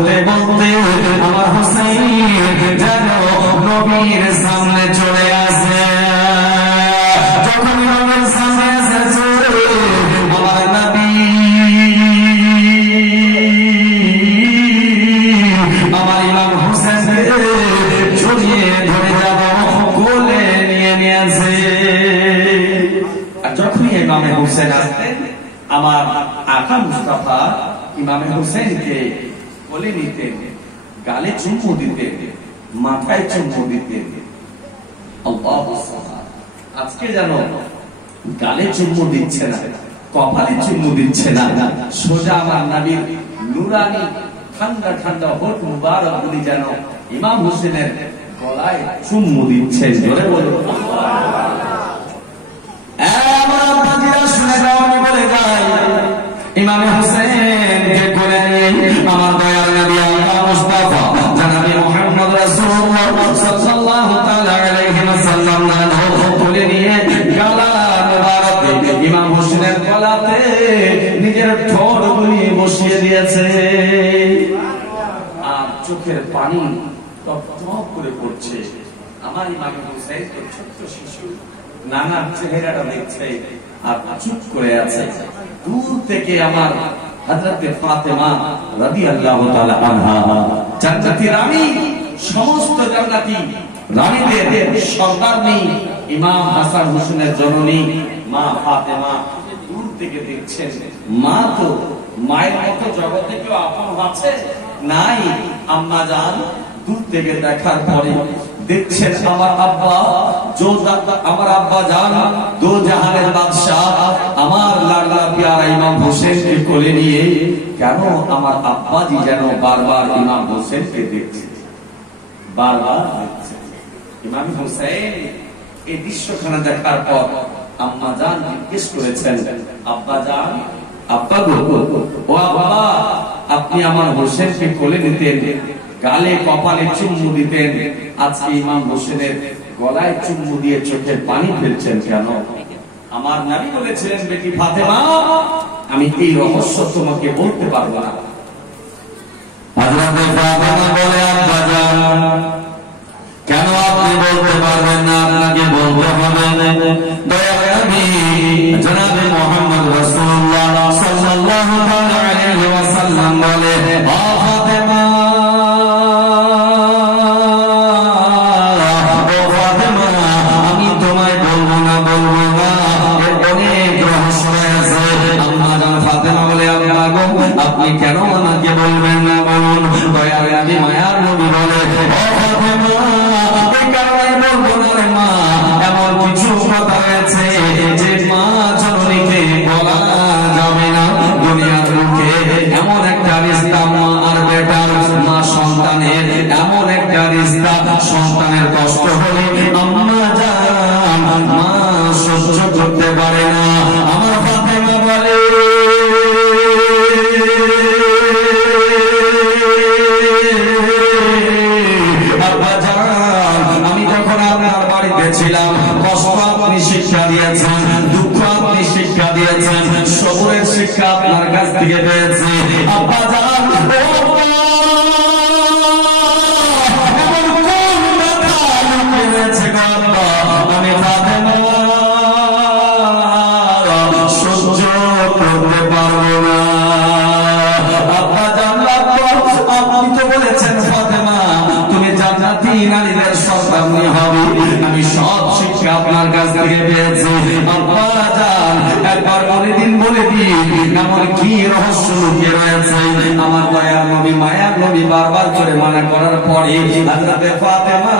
বলতে বলতে আমার হোসেন যেন নবীর সামনে চলে আসে। যখন নবীর সামনে এসেছে আমার নবী আমার ইমাম হোসেনকে জড়িয়ে ধরে যাব কোলে নিয়ে নিয়েছে। আর যখনই ইমামে হোসেন আসতেন আমার আকা মুস্তাফা ইমামে হোসেনকে কোলে নিতেন, গালে চুমু দিতেন, মাথায় চুমু দিতেন। আল্লাহু সুবহান। আজকে জানো গালে চুমু দিচ্ছে না, কপালে চুমু দিচ্ছে না, সোজা আমার নবীর নূরানি ঠান্ডা ঠান্ডা হোঠ মুবারক গুলি যেন ইমাম হোসেনের গলায় চুমু দিচ্ছে। জোরে বলো আমার আব্বাজিরা শুনে যাও, আমি বলে যাই ইমাম হোসেনকে কোলে নিয়ে আমার দয়ার নবী আকা মুস্তাফা জনাবে মুহাম্মদ রাসূলুল্লাহ সাল্লাল্লাহু তাআলা আলাইহি ওয়াসাল্লাম কোলে নিয়ে গলা মুবারকে ইমাম হোসেনের গলাতে নিজের ঠোঁটগুলি বসিয়ে দিয়েছে। আর চোখের পানি টপ টপ করে পড়ছে। আমার ইমাম হোসেন তো ছোট্ট শিশু, নানার চেহারাটা দেখছে আর চুপ করে আছে। দূর থেকে আমার হযরত ফাতেমা রাদিয়াল্লাহু তাআলা আনহা জান্নাতি রানী, সমস্ত জান্নাতি রানীদের সর্দারনী ইমাম হাসান হোসেনের জননী মা ফাতেমা দূর থেকে দেখছেন। মা তো মায়ের মতো জগতে কেউ আপন আছে নাই। আম্মা জান দূর থেকে দেখার পরে দেখছেন আমার আব্বা আমার আব্বা জান দো জাহানের বাদশাহ আমার লাডলা প্যারা ইমাম হোসেনকে কোলে নিয়ে কেন আমার আব্বাজি যেন বারবার ইমাম হোসেনকে দেখছে, বারবার দেখছে। ইমাম হোসেন এই দৃশ্যখানা দেখার পর আম্মা জান জিজ্ঞেস করেছেন, আব্বা জান, আব্বা গো, ও আব্বা, আপনি আমার হোসেনকে কোলে নিতেন, গালে কপালে চুমু দিতেন, আজকে ইমাম হোসেনের গলায় চুমু দিয়ে চোখের পানি ফেলছেন কেন? আমার নবী বলেছিলেন, বেটি ফাতেমা, আমি এই রহস্য তোমাকে বলতে পারবো না। হযরত ফাতেমা বলে, আব্বা জান, কেন আপনি বলতে পারবেন না? আপনাকে বলতে হবে। দয়ার নবী জনাবে মুহাম্মদ রাসূলুল্লাহ সাল্লাল্লাহু আলাইহি ওয়াসাল্লাম বলে, ও ফাতেমা, আমি তোমায় বলবো না, অনেক রহস্য আছে। আম্মা জান ফাতেমা বলে, আব্বা গো, আপনি কেন আমাকে বলবেন না, বলুন। দয়ার নবী মায়ার নবী বলে, ও ফাতেমা, এমন কিছু কথা রয়েছে যে মা জননীকে বলা যাবে না দুনিয়ার মুখে। এমন একটা রিশতা মা আর বেটার, মা সন্তানের এমন একটা রিশতা, সন্তানের কষ্ট হলে আম্মা জান মা সহ্য করতে পারে না। আমার ফাতেমা বলে, আব্বা জান, আমি যখন আপনার বাড়িতে ছিলাম, কষ্ট আপনি শিক্ষা দিয়েছেন, দুঃখ আপনি শিক্ষা দিয়েছেন, সবরের শিক্ষা আপনার কাছ থেকে পেয়েছি। আব্বা জান, আমি ফাতেমা সহ্য করতে পারবো না। আব্বা জান, আপনি তো বলেছেন ফাতেমা তুমি জান্নাতি নারীদের সন্তান হবে, আমি সব শিক্ষা আপনার কাছ থেকে পেয়েছি। আব্বা জান, একবার বলে দিন, বলে দিন, এমন কি রহস্য লুকিয়ে রয়েছে? আমার দয়ার নবী মায়ার নবী বারবার করে মানা করার পরে হযরত ফাতেমা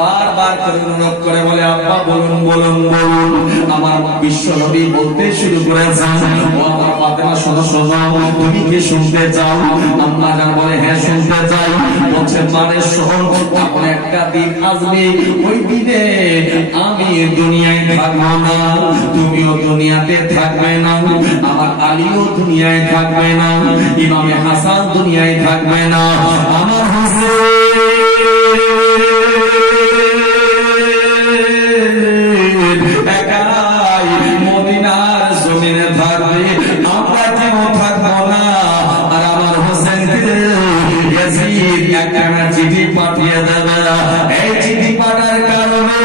বারবার করে অনুরোধ করে বলে, আব্বা বলুন, বলুন, বলুন। আমার বিশ্ব নবী বলতে শুরু করেছেন, ও আমার ফাতেমা, শোনো, শোনো, তুমি কি শুনতে চাও? আম্মা জান বলে, হ্যাঁ শুনতে চাই। বলছেন, মানে শোন, এমন একটা দিন আসবে, ওই দিনে আমি দুনিয়ায় থাকবো না, তুমিও দুনিয়াতে থাকবে না, আমার আলীও দুনিয়ায় থাকবে না, ইমামে হাসান দুনিয়ায় থাকবে না, আমার হোসেন একাই মদিনার জমিনে থাকবে, আমরা কেউ থাকবো না। আর আমার হোসেনকে ইয়াজিদ একখানা চিঠি পাঠিয়ে দেবে। এই চিঠি পাঠার কারণে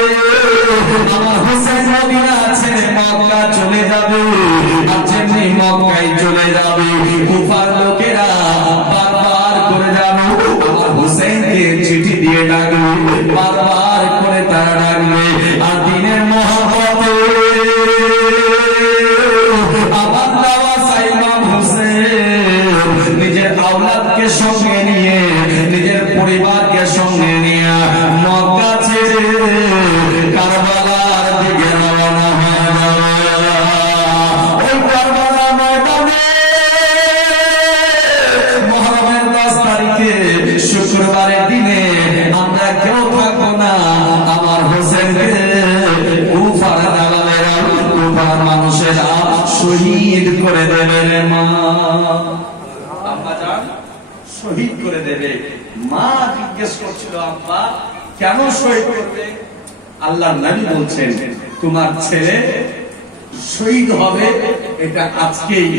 আমার হোসেন মদিনা ছেড়ে মক্কা চলে যাবে। আর যেমনি মক্কায় চলে যাবে, কুফার লোকেরা বারবার করে যাবে আমার হোসেনকে চিঠি দিয়ে ডাকবে, বারবার করে তারা ডাকবে। আর দিনের মহব্বতে আমার নওয়াজ ইমাম হোসেন নিজের আওলাদকে সঙ্গে নিয়ে, নিজের পরিবারকে সঙ্গে নিয়ে মক্কা ছেড়ে কারবালার দিকে রওনা হয়ে যাবে। ওই কারবালা ময়দানে মুহররমের 10 তারিখে শুক্রবারের দিনে আমরা কেউ থাকবো না। আমার হোসেনকে কুফার দালালেরা, কুফার মানুষেরা শহীদ করে দেবে। মা আম্মা জান শহীদ করে দেবে। মা জিজ্ঞেস করছিল, আব্বা কেন শহীদ করবে? আল্লাহর নবী বলছেন, তোমার ছেলে শহীদ হবে এটা আজকেই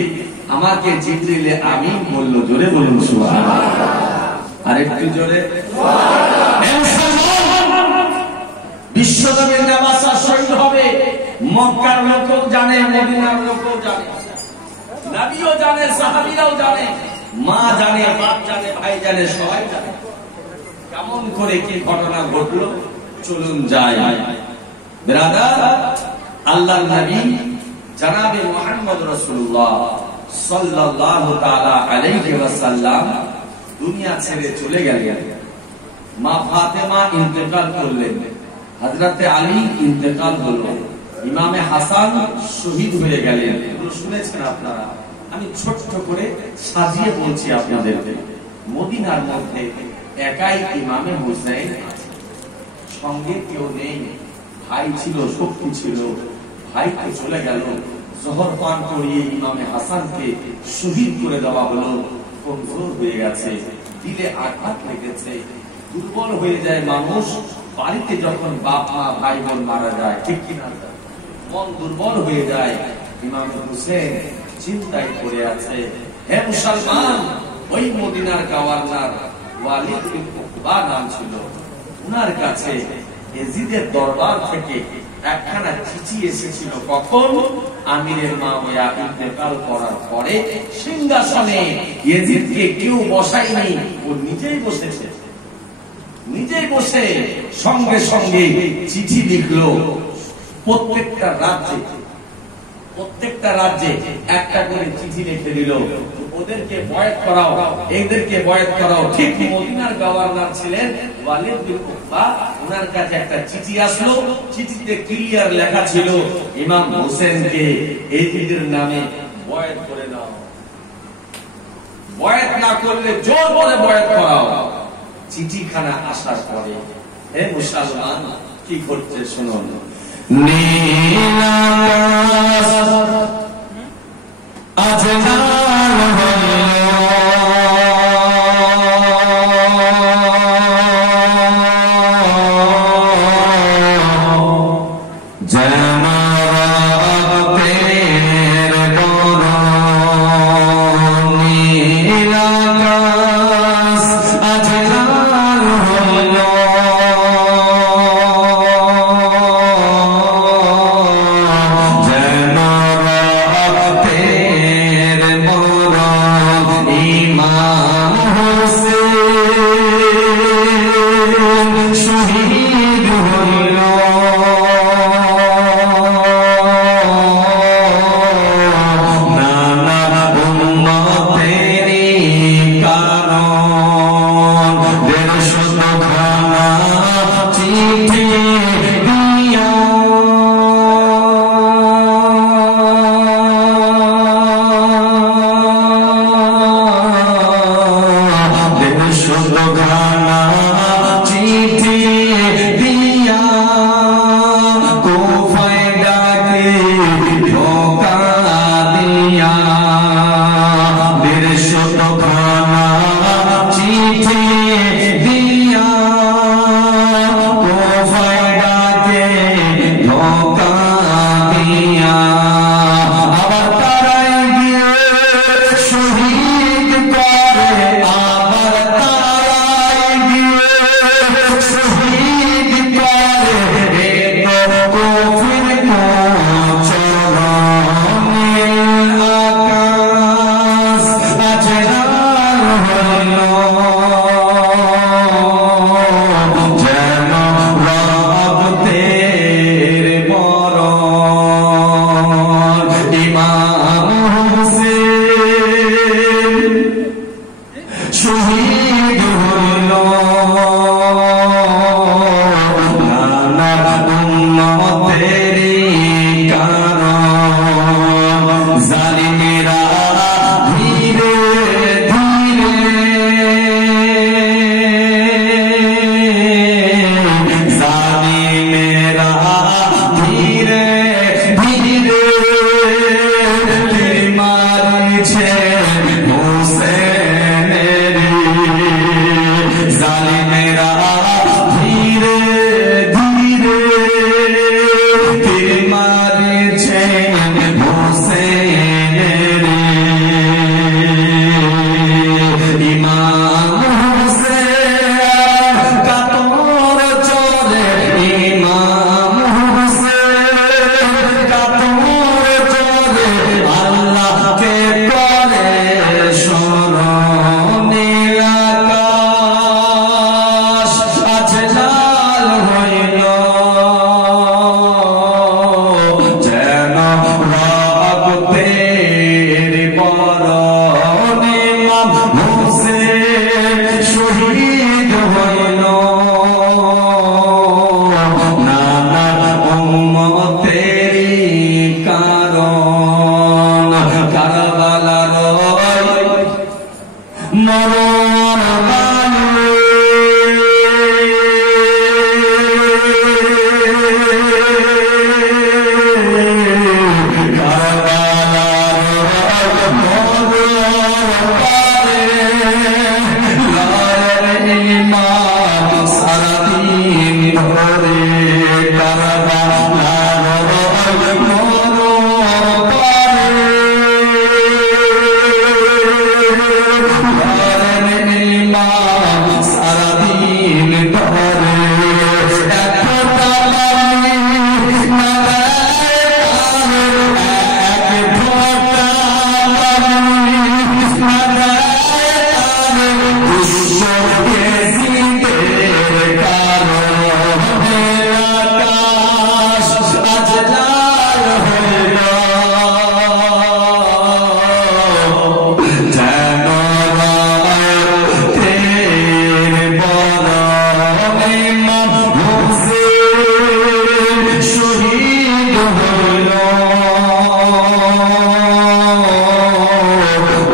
আমাকে জিবরিল আমিন বলল। জোরে বলুন সুবহানাল্লাহ। আর একটু জোরে। বিশ্বনবীর নওয়াজা শহীদ হবে। মক্কার লোকও জানে, মদিনার লোকও জানে, নবীও জানে, সাহাবীরাও জানে, মা জানে, বাপ জানে, ভাই জানে, সবাই জানে। কেমন করে কি ঘটনা ঘটলো চলুন যাই। ব্রাদার, আল্লাহর নবী জনাবে মুহাম্মদ রাসূলুল্লাহ সাল্লাল্লাহু তাআলা আলাইহি ওয়াসাল্লাম দুনিয়া ছেড়ে চলে গেলেন। মা ফাতেমা ইন্তেকাল করলেন, হযরতে আলী ইন্তেকাল করলেন, ইমামে হাসান শহীদ হয়ে গেলেন। শুনেছেন আপনারা? আমি ছোট্ট করে সাজিয়ে বলছি আপনাদেরকে। মদিনার মধ্যে একাই ইমামে হুসাইন আছে, সঙ্গে কেউ নেই। ভাই ছিল, শক্তি ছিল, ভাই তো চলে গেল। জহর পান করিয়ে ইমামে হাসানকে শহীদ করে দেওয়া হলো। কমজোর হয়ে গেছে, দিলে আঘাত লেগেছে, দুর্বল হয়ে যায় মানুষ। বাড়িতে যখন বাপ মা ভাই বোন মারা যায়, ঠিক কিনা, মন দুর্বল হয়ে যায়। ইমাম হুসেন চিন্তায় পড়ে আছে। হে মুসলমান, ওই মদিনার গভর্নর ওয়ালিদ বিন উকবা নাম ছিল, উনার কাছে ইয়াজিদের দরবার থেকে একখানা চিঠি এসেছিল। কখন? আমিরের মাওয়া ইন্তেকাল করার পরে সিংহাসনে ইয়াজিদকে কেউ বসায়নি, ও নিজেই বসেছে। নিজেই বসে সঙ্গে সঙ্গে চিঠি লিখলো। প্রত্যেকটা রাজ্যে একটা করে চিঠি লিখে দিল, ওদেরকে বয়াত করাও, এদেরকে বয়াত করাও। ঠিক মদিনার গভর্নর ছিলেন ওয়ালিদ বিন উকবা, ওনার কাছে একটা চিঠি আসলো। চিঠিতে ক্লিয়ার লেখা ছিল, ইমাম হোসেনকে ইয়াজিদের নামে বয়াত করে নাও, বয়াত না করলে জোর করে বয়াত করাও। চিঠিখানা আসার পরে হে মুসলমান কি করছে শুনুন। Jai শহীদ হইল নানা উম্মতেরই কারণ জালিমেরা ধীরে ধীরে জালিমেরা ধীরে ধীরে তীর মারছে হোসেনের জালিমেরা ধীরে ধীরে তীর মারছে হোসেনের ইমাম হোসেন কাতর চলে ইমাম হোসেন কাতর চলে আল্লাহকে করে স্মরণ আকাশ আজ লাল হইল যেন রক্তের বরণ ইমাম হোসেন শহীদ হইল নানা উম্মতেরই কারণ কারবালার মরণ গানে কারবালার মরণ গানে লায়ের ইমাম সারাদিন ধরে কারবালার মরণ গানে লায়ের ইমাম সারাদিন ধরে একটা বাণী এক ফোঁটা পানি বিশ্বকেশীদের কারণে আকাশ আজ লাল হইল যেন রক্তের বরণ ইমাম হোসেন শহীদ হইল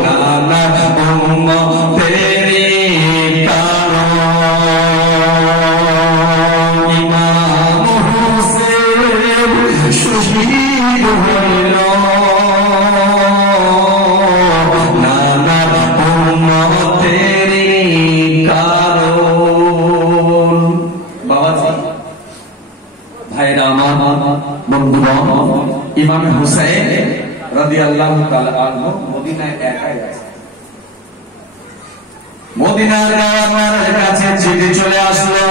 নানা উম্মতেরই কারণ ইমাম হোসেন শহীদ হইল নানা উম্মতেরই কারণ বাবাজি ভাইরা আমার বন্ধুগণ ইমাম হুসাইন রাদিয়াল্লাহু তাআলা আনহু মদিনায় একাই আছে মদিনার গভর্নরের কাছে চিঠি চলে আসলো